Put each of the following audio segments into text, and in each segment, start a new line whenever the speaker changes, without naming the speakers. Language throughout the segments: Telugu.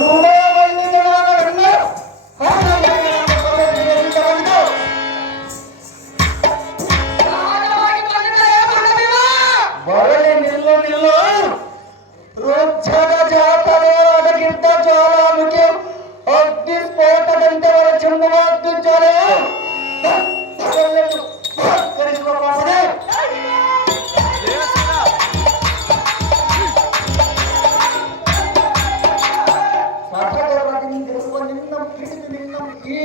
no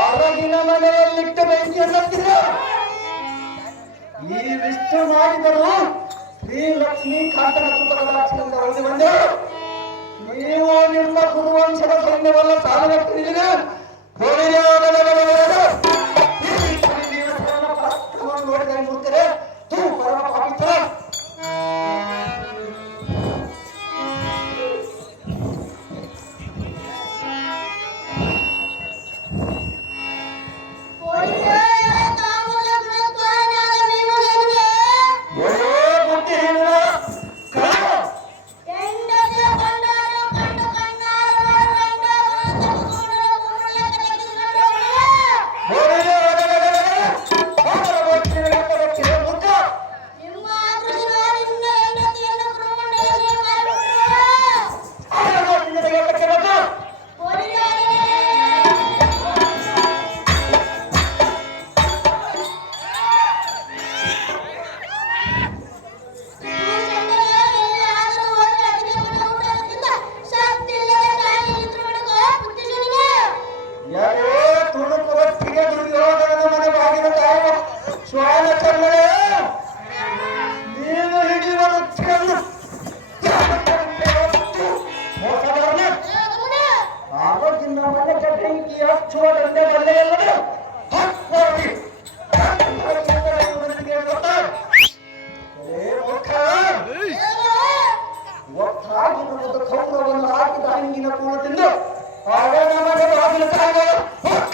ಆರೋಗ್ಯ ಮನೆಯಲ್ಲಿಟ್ಟು ಬೈಸಿಯ ಸತ್ತಿದ ನೀವಿಷ್ಟು ಮಾಡಿದರು ಶ್ರೀಲಕ್ಷ್ಮೀ ಕಾಂತನ ಬಂದು ನೀವು ನಿಮ್ಮ ಗುರುವಂಶದ ಸೈನ್ಯವಲ್ಲ ಸಾಲ ಕೊಡಿದ చూడండి వాళ్ళు ఒక్క ఆగి ఆగి తాగిన కూడా తిన్నావు ఆగడం ఆగిన తాగా